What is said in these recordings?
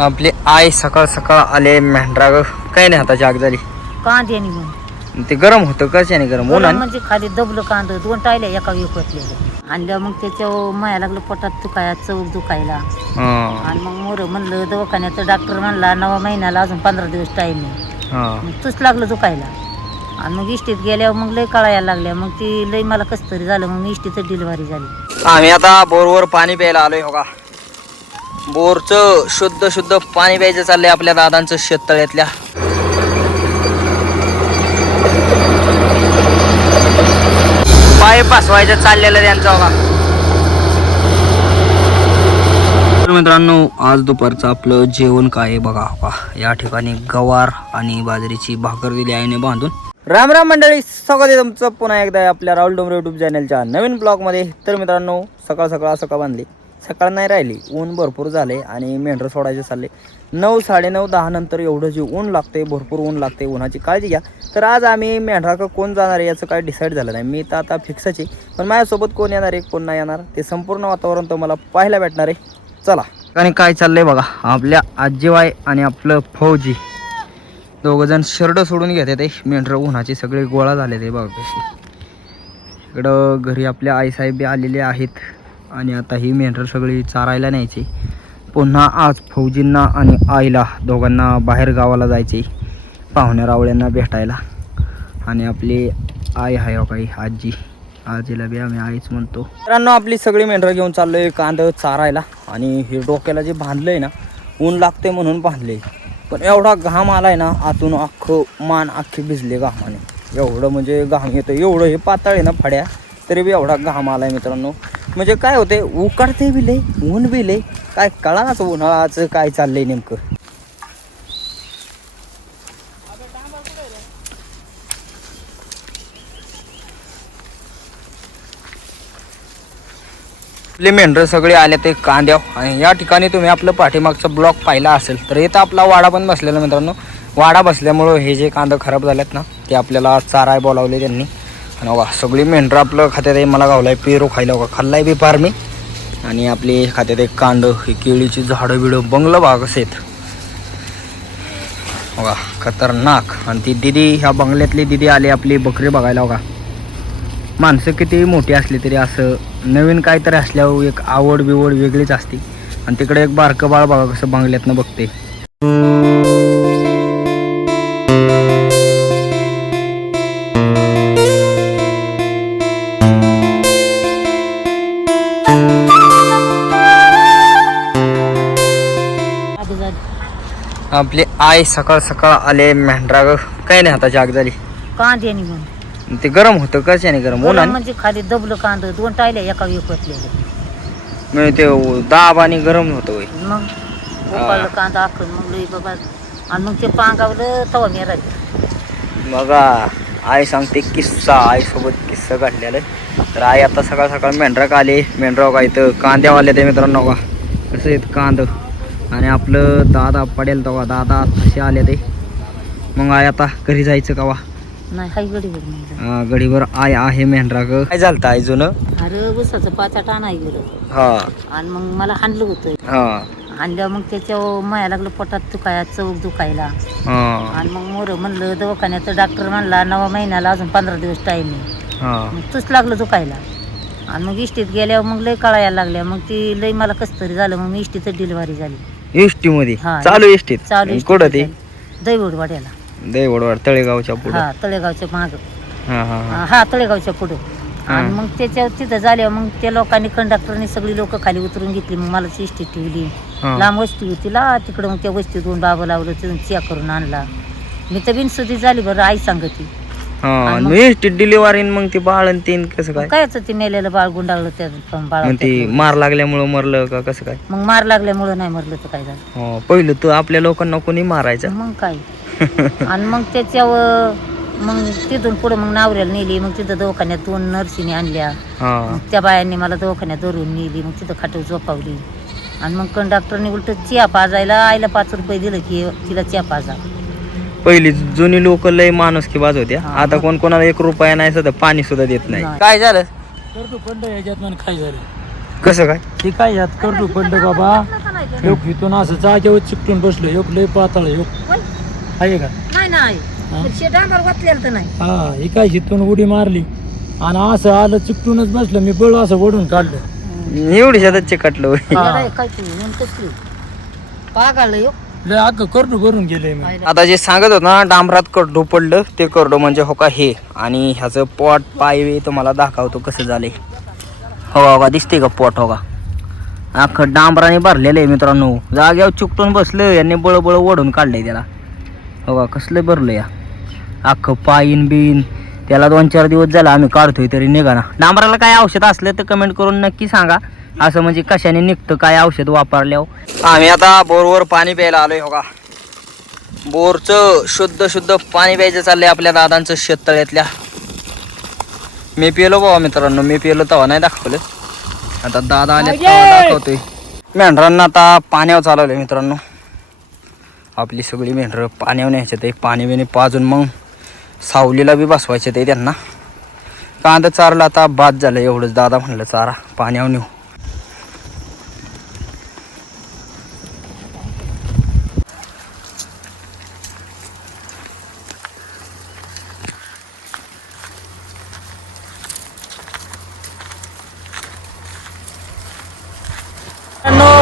आपली आई सकाळ सकाळ आले मेंढरा काही नाही आता जाग झाली कांद्याने म्हणून ते गरम होतं कशाने गरम गरम उन्हाने म्हणजे खाली दबलं कांद 2 टायल्या एका विकतलेलं आणल्यावर मग त्याच्यावर माया लागलं पोटात दुखायला चौक दुखायला हा आणि मग मोर म्हणलं दवाखान्यात डॉक्टर म्हणला 9 महिन्याला अजून 15 दिवस टाईम आहे हा मग तूच लागलं दुखायला आणि मग इष्टीत गेल्यावर मग लय कळायला लागल्या मग ती लय मला कसं तरी झालं मग इष्टीत डिलिव्हरी झाली. आम्ही आता बोरवर पाणी प्यायला आलोय हो का. बोरचं शुद्ध शुद्ध पाणी प्यायचं चाललंय आपल्या दादांचं शेततळ्यातल्या. पाय बसवायचं चाललेलं त्यांचं बघा. तर मित्रांनो आज दुपारचं आपलं जेवण काय आहे बघा हो का. या ठिकाणी गवार आणि बाजरीची भाकर दिली आईने बांधून. राम राम मंडळी, स्वागत आहे तुमचं पुन्हा एकदा आपल्या राहुल डोंगरे यूट्यूब चॅनलच्या नवीन ब्लॉगमध्ये. तर मित्रांनो सकाळ सकाळ असं का बांधली, सकाळ नाही राहिली, ऊन भरपूर झाले आणि मेंढरं सोडायचे चालले. 9, 9:30, 10 नंतर एवढं जे ऊन लागते, भरपूर ऊन लागते, उन्हाची काळजी घ्या. तर आज आम्ही मेंढराकडं कोण जाणार आहे याचं काय डिसाईड झालं नाही. मी तर आता फिक्सच आहे, पण माझ्यासोबत कोण येणार आहे कोण नाही येणार ते संपूर्ण वातावरण तुम्हाला पाहायला भेटणार आहे. चला. आणि काय चाललंय बघा, आपल्या आजीबाई आणि आपलं फौजी दोघंजण शर्ट सोडून घेते ते मेंढरं उन्हाचे सगळे गोळा झाले ते बघा कशी. इकडं घरी आपल्या आईसाहेब बी आलेले आहेत आणि आता ही मेंढरं सगळी चारायला न्यायची. पुन्हा आज फौजींना आणि आईला दोघांना बाहेर गावाला जायचे पाहुण्या रावळ्यांना भेटायला. आणि आपली आई आहे हो काही आजी, आजीला बी आम्ही आईच म्हणतो. मित्रांनो आपली सगळी मेंढरं घेऊन चाललोय कांद चारायला. आणि हे डोक्याला जे बांधलंय ना, ऊन लागते म्हणून बांधले, पण एवढा घाम आलाय ना आतून, अख्खं मान अख्खी भिजले घामाने. एवढं म्हणजे घाम येतं, एवढं हे पातळ आहे ना फड्या, तरी बी एवढा घाम आलाय मित्रांनो. म्हणजे काय होते, उकडते बी लय, ऊन बी लय, काय कळानाच उन्हाळ्याचं काय चाललंय नेमकं. आपले मेंढरं सगळे आले ते कांद्याव. आणि या ठिकाणी तुम्ही आपलं पाठीमागचा ब्लॉक पाहिला असेल तर इथं आपला वाडा पण बसलेला मित्रांनो. वाडा बसल्यामुळं हे जे कांदं खराब झालेत ना ते आपल्याला चाराय बोलावले त्यांनी. आणि बघा सगळी मेंढरं आपलं खात्यात आहे. मला गावलाय पेरू खायला बघा, खाल्लाय बी फार मी. आणि आपली खात्यात एक कांदं, ही केळीची झाडं बिडं, बंगलं बघा कसे आहेत बघा, खतरनाक. आणि ती दिदी, ह्या बंगल्यातली दिदी आली आपली बकरी बघायला बघा. माणसं किती मोठी असली तरी असं नवीन काहीतरी असल्यावर एक आवड बिवड वेगळीच असते. आणि तिकडे एक बारकं बाळ बघा कसं बंगल्यातनं बघते. आपली आई सकाळ सकाळ आले मेंढरा काही नाही आता जाग झाली कांद्याने म्हणून ते गरम होतं कशाने गरम गरम उन्हाने म्हणजे खाली दबलं कांद 2 टायल्या एका विकतलेलं म्हणजे ते दाब आणि गरम होतं होय. मग उकळलं कांदा आखून मग लई बाबा. आणि मग ते पांगावलं तवा मी राहिली. बघा आई सांगते किस्सा, आईसोबत किस्सा घडलेला. तर आई आता सकाळ सकाळ मेंढराक आले. मेंढराव का इथं कांद्यावाले ते मित्रांनो का कसं आहेत कांद. आणि आपलं दादा पडेल तेव्हा दादा तसे आले ते. मग आई आता घरी जायचं कवा? नाही हाय गडीवर नाही. गडीवर आय आहे मेंढराक. काय झालं आई जुनं? अरे उसाचं पाचाट आणाय गेलं हा आणि मग मला हाणलं होतं. हा आणल्यावर मग त्याच्यावर माया लागलं पोटात दुखायला चौक दुखायला. हा आणि मग मोर म्हणलं दवाखान्यात डॉक्टर म्हणला 9 महिन्याला अजून 15 दिवस टाईम आहे. हा मग तूच लागलं दुखायला आणि मग इष्टीत गेल्यावर मग लय कळायला लागल्या. मग ती लय मला कसं तरी झालं मग इष्टीत डिलिव्हरी झाली. एसटी मध्ये हा, चालू एसटीत चालू कुठं ते? दैवडवाड्याला. देवडवाड तळेगावच्या पुढे. हा तळेगावच्या माग. हा हा हा हा तळेगावच्या पुढं. आणि मग त्याच्यावर तिथं झाल्यावर मग त्या लोकांनी कंडक्टरने सगळी लोक खाली उतरून घेतली. मग मला इष्टीत ठेवली. हा. लांब वस्ती होती ला तिकडं. मग त्या वस्तीत 2 बाबा लावलं, तिथून चिया करून आणला. मी तर बिनसुदी झाली बरं, आई सांगती. हा मग एसटीत डिलिव्हरी मग ते बाळ आणि तीन कसं काय? कायच ते मेलेलं बाळ गुंडाळलं त्या बाळा. मग ते मार लागल्यामुळं मरलं का कसं काय? मग मार लागल्यामुळं नाही मरलं तर काय झालं. हो पहिलं तर आपल्या लोकांना कोणी मारायचं. मग काय. आणि मग त्याच्यावर मग तिथून पुढे मग नावऱ्याला नेली. मग तिथं दवाखान्यात 2 नर्सीने आणल्या. मग त्या बायांनी मला दवाखान्यात धरून नेली. मग तिथं खाटव झोपावली. आणि मग कंडक्टरने उलट चिया पाजायला आईला 5 रुपये दिलं की तिला चिया पाजा. पहिली जुनी लोक लय माणूस की बाज होत्या. आता कोण कोणाला 1 रुपया नाही सुद्धा पाणी सुद्धा देत नाही. काय झालं? कर्जू फंड याच्यात म्हणे काय झालं कसं काय? ते काय यात कर्जू फंड बाबा माहिती योग इथून असं जागेवर चिकटून बसलो योग लय पाताळ योग होय? आहे का नाही नाही ते डांगर वाचलेलं तर नाही हा हे काय इथून उडी मारली आणि असं आलं चिकटूनच बसलं मी बळ असं ओढून काढलं एवढी शेतात चिकटलं येडा काय तू नेमकंच पागाळलं यो लय अगं करडू भरून गेले मी आता जे सांगत होत ना डांबरात करडो पडलं ते करडो म्हणजे हो का हे आणि ह्याचं पोट पाय तुम्हाला दाखवतो कसं झालंय हो का दिसते का पोट हो का अख्खं डांबराने भरलेलं आहे मित्रांनो जाग्यावर चुकटून बसलं यांनी बळबळ ओढून काढलंय त्याला हो का कसलं भरलं या अख्खं पायीन बिन त्याला 2-4 दिवस झाला आम्ही काढतोय तरी निघा ना डांबराला काय औषध असलं तर कमेंट करून नक्की सांगा असं म्हणजे कशाने निघतं काय औषध वापरल्यावर आम्ही आता बोरवर पाणी प्यायला आलोय हो का बोरचं शुद्ध पाणी प्यायचं चाललंय आपल्या दादांचं शेततळ्यातल्या मी पिलो बाबा मित्रांनो मी पिलो तेव्हा नाही दाखवलं आता दादा आले दाखवतोय मेंढरांना आता पाण्यावर चालवलंय मित्रांनो आपली सगळी मेंढरं पाण्यावर न्यायचे ते पाणी बिणी पाजून मग सावलीला बी बसवायचे ते त्यांना कांदा चारला आता बाद झालं एवढंच दादा म्हणलं चारा पाण्यावर नेऊ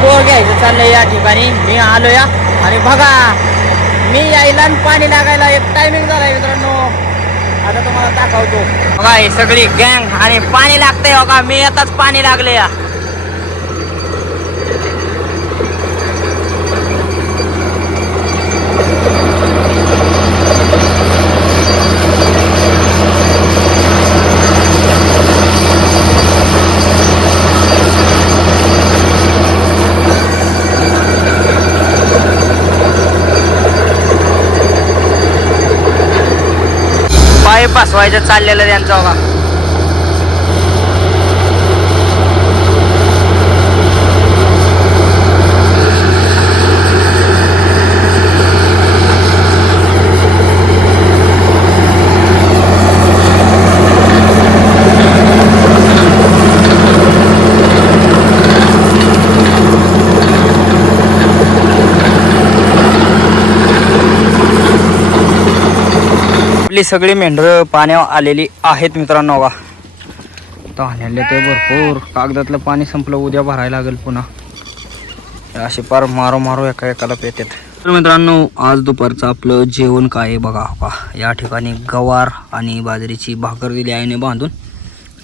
बोर घ्यायचं चाललंय या ठिकाणी मी आलो या आणि बघा मी यायला आणि पाणी लागायला एक टायमिंग झालाय मित्रांनो आता तुम्हाला दाखवतो बघा ही सगळी गँग आणि पाणी लागतंय बघा मी आताच पाणी लागले या पाईप बसवायचं चाललेलं त्यांचं बघा आपली सगळी मेंढरं पाण्यावर आलेली आहेत मित्रांनो बघा पाण्याले ते भरपूर कागदातलं पाणी संपलं उद्या भरायला लागेल पुन्हा असे पार मारो एकाला पेतात तर मित्रांनो आज दुपारचं आपलं जेवण काय आहे बघा या ठिकाणी गवार आणि बाजरीची भाकर दिली आईने बांधून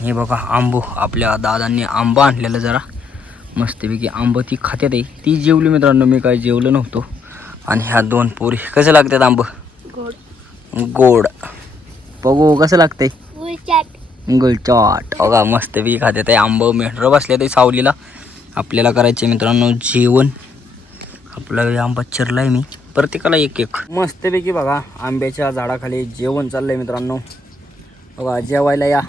हे बघा आंबो आपल्या दादांनी आंबा आणलेलं जरा मस्तपैकी आंबं ती खात्यात आहे ती जेवली मित्रांनो मी काय जेवलं नव्हतो आणि ह्या 2 पोरी कसं लागतात आंबं गोड बघू कसं लागतंय गुलचाट बघा मस्त बी खाते ते आंबं मेंढरं बसले ते सावलीला आपल्याला करायचे मित्रांनो जेवण आपला आंबा चिरलाय मी प्रत्येकाला एक मस्तपैकी बघा आंब्याच्या झाडाखाली जेवण चाललंय मित्रांनो बघा जेवायला या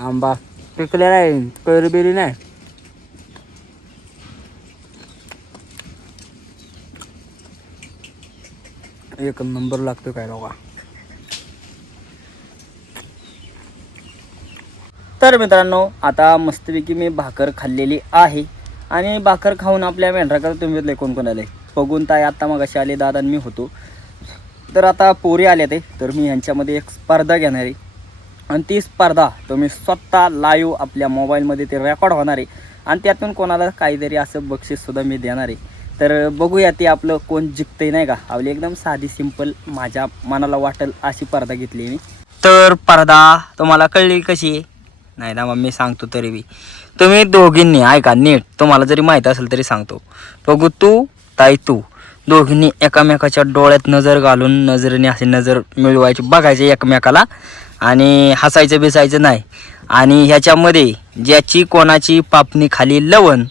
आंबा पिकलेला आहे कैरबिरी नाही एक नंबर लागतो काय बघा तर मित्रांनो आता मस्तपैकी मी भाकर खाल्लेली आहे आणि भाकर खाऊन आपल्या मेंढराकडे तुम्ही कोण आले बघून ताई आता मग असे आले दादा मी होतो तर आता पोरी आले ते तर मी यांच्यामध्ये एक स्पर्धा घेणार आहे आणि ती स्पर्धा तुम्ही स्वतः लाईव्ह आपल्या मोबाईलमध्ये ते रेकॉर्ड होणार आहे आणि त्यातून कोणाला काहीतरी असं बक्षीससुद्धा मी देणार आहे तर बघूया ते आपलं कोण जिंकतंय नाही का आपली एकदम साधी सिंपल माझ्या मनाला वाटेल अशी स्पर्धा घेतली मी तर स्पर्धा तुम्हाला कळली कशी आहे नाही ना मग मी सांगतो तरी बी तुम्ही दोघींनी ऐका नीट तुम्हाला जरी माहीत असेल तरी सांगतो बघू तू ताई तू दोघींनी एकामेकाच्या डोळ्यात नजर घालून नजरेने अशी नजर मिळवायची बघायची एकमेकाला आणि हसायचं बिसायचं नाही आणि ह्याच्यामध्ये ज्याची कोणाची पापणी खाली लवण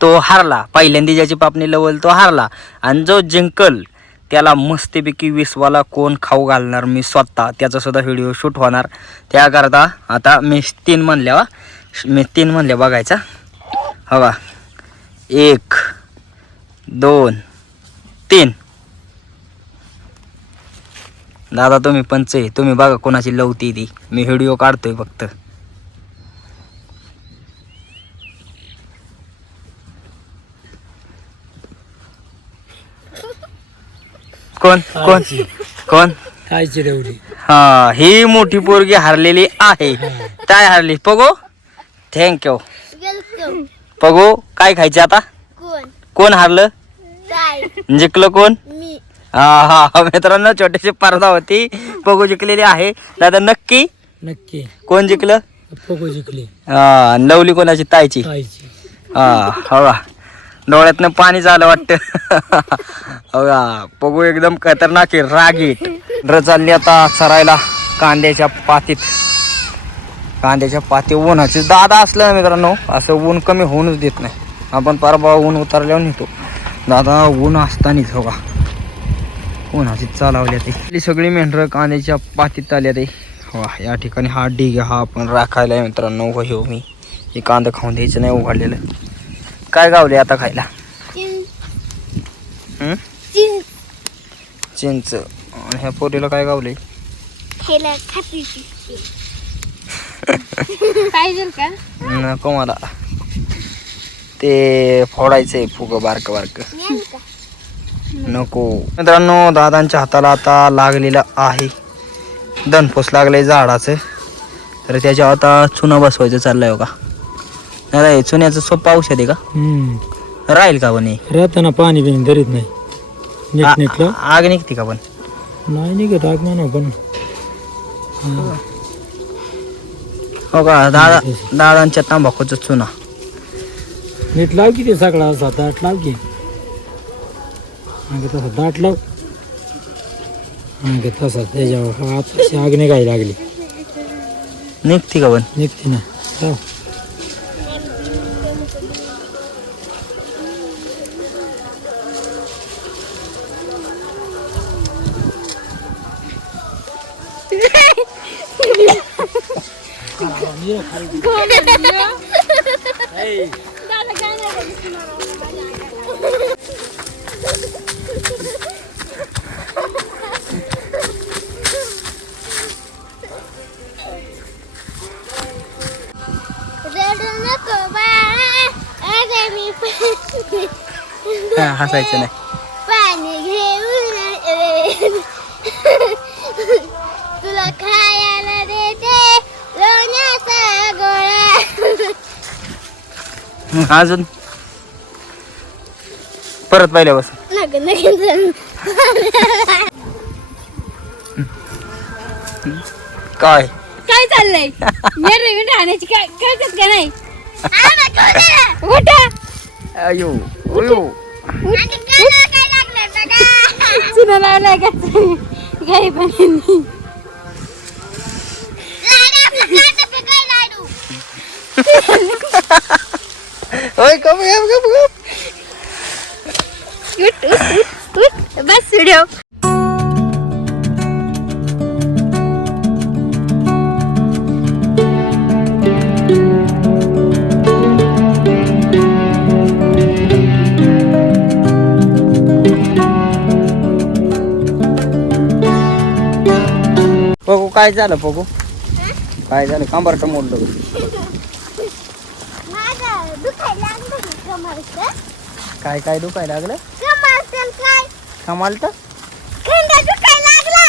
तो हारला पहिल्यांदा ज्याची पापणी लवल तो हारला आणि जो जिंकल त्याला मस्तपैकी 20वाला कोण खाऊ घालणार मी स्वतः त्याचासुद्धा व्हिडिओ शूट होणार त्याकरता आता मी 3 म्हणल्या बघायचा हो का 1 2 3 दादा तुम्ही पंच आहे तुम्ही बघा कोणाची लवती ती मी व्हिडिओ काढतोय फक्त कोण कोण कोण खायची रेवडी. हा ही मोठी पोरगी हारलेली आहे. काय हारली पगो? थँक्यू पगो. काय खायचे आता? कोण हारलं? जिंकलं कोण? हा हा मित्रांनो छोटीशी स्पर्धा होती. पगो जिंकलेली आहे. दादा नक्की नक्की कोण जिंकलं? पोगो जिंकली. हा लवली कोणाची? ताईची. खायची. हा हो का डोळ्यातनं पाणी झालं वाटतं. हो का पगो एकदम खतरनाक आहे रागीट. चालली आता सरायला कांद्याच्या पातीत. कांद्याच्या पाती उन्हाची दादा असलं ना मित्रांनो असं ऊन कमी होऊनच देत नाही. आपण परवा ऊन उतरल्यावर नेतो. दादा ऊन असतानीच हो का उन्हाची चालवल्या ते सगळी मेंढरं कांद्याच्या पातीत आल्या ते. वा या ठिकाणी हा ढीग हा आपण राखायला आणि हो मी हे कांदा खाऊन द्यायचं नाही उघडलेलं. काय गावले आता खायला? चिंच. आणि ह्या पोरीला काय गावले? पाहिजे का? नको मला ते फोडायचंय फुग बारक बारक नको. मित्रांनो दादांच्या हाताला आता लागलेलं आहे दणफोस लागलंय झाडाचं. तर त्याच्या आता चुना बसवायचं चाललंय हो का. नाही चुन्याचं सोपं औषध आहे का? राहील का पण? राहताना पाणी बिनी धरीत नाही. नीट नीटलं आग निघते का पण? नाही निघत आग म्हणा पण. हो का दादांच्या तांबाखूचा चुना नीट लाव की ते सगळा असा दाट लाव की. तसा दाट लाव. तसा त्याच्यावर आता आग निघायला लागली. निघते का पण? निघते ना. लाव. हसायचं नाही. पाणी घेऊन तुला खायला देते लोण्याचा गोळा. अजून परत पहिल्यापासून नग नग काय काय चाललंय? मेरे राहण्याची काय कळत का नाही? उठा अयो अयो काय लागलं सगळं चुना लावलाय का घरी पण लाडू. ओय कम कम कम उठ उठ उठ बस व्हिडिओ. पगू काय झालं? पगू काय झालं? कांबारटं मोडलं. माझं दुखायला लागलं कमरचं. काय काय दुखायला लागलं? कमरचं काय? कमाल तर खंडा दुखायला लागला.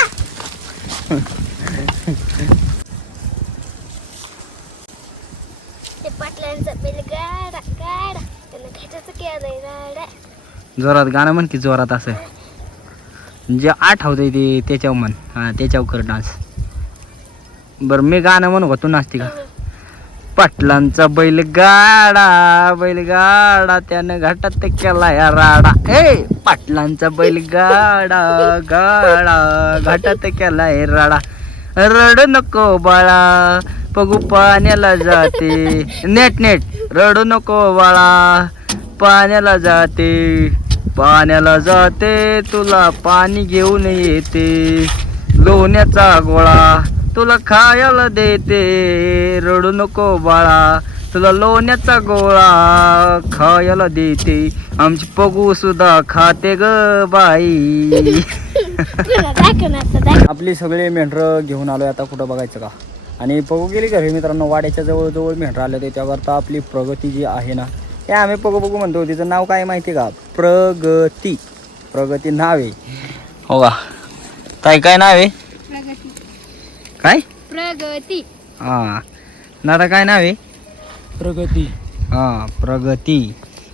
ते पाटलांचा बैल गाडा गाडा त्यानं खेटाचं केलंय गाडा. जोरात गाणं म्हण की जोरात असं जे आठवतंय ते त्याच्यावर म्हण. हा त्याच्यावर कर डान्स. बरं मी गाणं म्हणू का? तू नाचते का? पाटलांचा बैलगाडा त्यानं घाटात केलाय राडा. ए पाटलांचा बैलगाडा गाडा घाटात केलाय राडा. रड नको बाळा पगू पाण्याला जाते. नेट नेट रडू नको बाळा पाण्याला जाते. पाण्याला जाते तुला पाणी घेऊन येते. लोण्याचा गोळा तुला खायला देते. रडू नको बाळा तुला लोण्याचा गोळा खायला देते. आमची पगू सुद्धा खाते ग बाई. आपली सगळे मेंढरं घेऊन आलोय आता. कुठं बघायचं का? आणि पगू गेली घरी मित्रांनो. वाड्याच्या जवळ मेंढरं आले ते. त्याकरता आपली प्रगती जी आहे ना हे आम्ही पगू म्हणतो. तिचं नाव काय माहिती का? प्रगती. प्रगती नाव आहे. हो का ताई काय नाव आहे प्रगती काय प्रगती हां दादा काय नाव आहे प्रगती. हां प्रगती.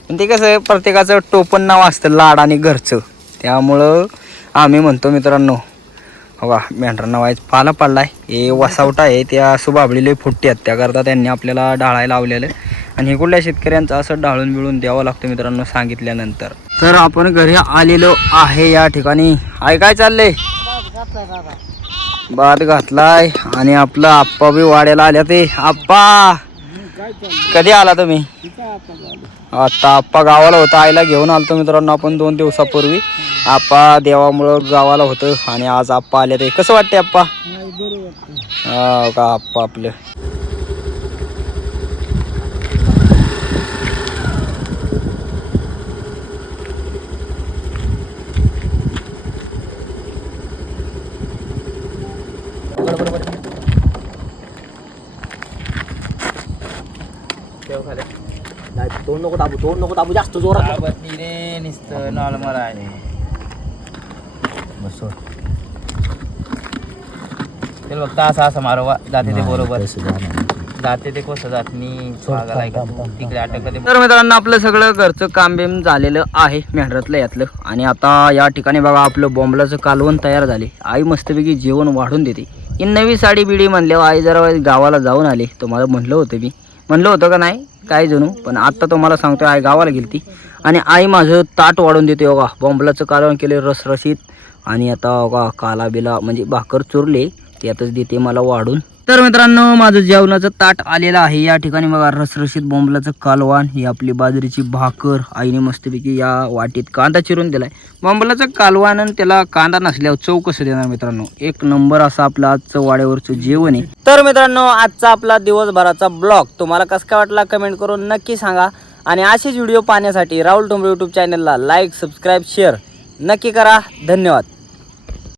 पण ते कसं प्रत्येकाचं टोपण नाव असतं लाड आणि घरचं त्यामुळं आम्ही म्हणतो मित्रांनो हो का मेंढरांना वाईज पाला पडलाय हे वसावटा आहे त्या सुबाबळीले फुटते आहेत त्याकरता त्यांनी आपल्याला ढाळायला लावलेलं आणि हे कुठल्या शेतकऱ्यांचं असं ढाळून बिळून द्यावं लागतं मित्रांनो सांगितल्यानंतर. तर आपण घरी आलेलो आहे या ठिकाणी. आहे काय चाललंय भात घातलाय आणि आपलं आप्पा बी वाड्याला आल्या ते आप्पा कधी आला तुम्ही आता आप्पा गावाला होता आईला घेऊन आलतो मित्रांनो आपण 2 दिवसापूर्वी आप्पा देवामुळं गावाला होतं आणि आज आप्पा आले ते कसं वाटते आप्पा का आप्पा आपलं तोंड नको दाबू जास्त जोरात नुसतं नॉर्मल आहे ते फक्त असं मारवा जाते ते बरोबर जाते ते कसं जात मी तिकडे अटक. तर मित्रांनो आपलं सगळं घरचं काम बिम झालेलं आहे मेंढरातलं यातलं आणि आता या ठिकाणी बघा आपलं बोंबलाचं कालवण तयार झाले. आई मस्तपैकी जेवण वाढून देते. ही नवी साडी बिडी म्हणल्यावर आई जरा गावाला जाऊन आली तुम्हाला म्हणलं होतं का नाही काय जणू पण आत्ता तुम्हाला सांगतोय आई गावाला गेली आणि आई माझं ताट वाढून देते बघा बोंबलाचं कालवण केले रसरशीत आणि आता बघा काला बिला म्हणजे भाकर चुरले त्यातच देते मला वाढून. तर मित्रांनो माझं जेवणाचं ताट आलेलं आहे या ठिकाणी बघा रसरशीत बोंबलाचं कालवण ही आपली बाजरीची भाकर आईने मस्तपैकी या वाटीत कांदा चिरून दिलाय. बोंबलाचं कालवण आणि त्याला कांदा नसल्यावर चव कसं देणार मित्रांनो एक नंबर असं आपलं आजचं वाड्यावरचं जेवण आहे. तर मित्रांनो आजचा आपला दिवसभराचा ब्लॉग तुम्हाला कसं काय वाटला कमेंट करून नक्की सांगा आणि असेच व्हिडिओ पाहण्यासाठी राहुल ठोंबरे यूट्यूब चॅनलला लाईक सबस्क्राईब शेअर नक्की करा. धन्यवाद.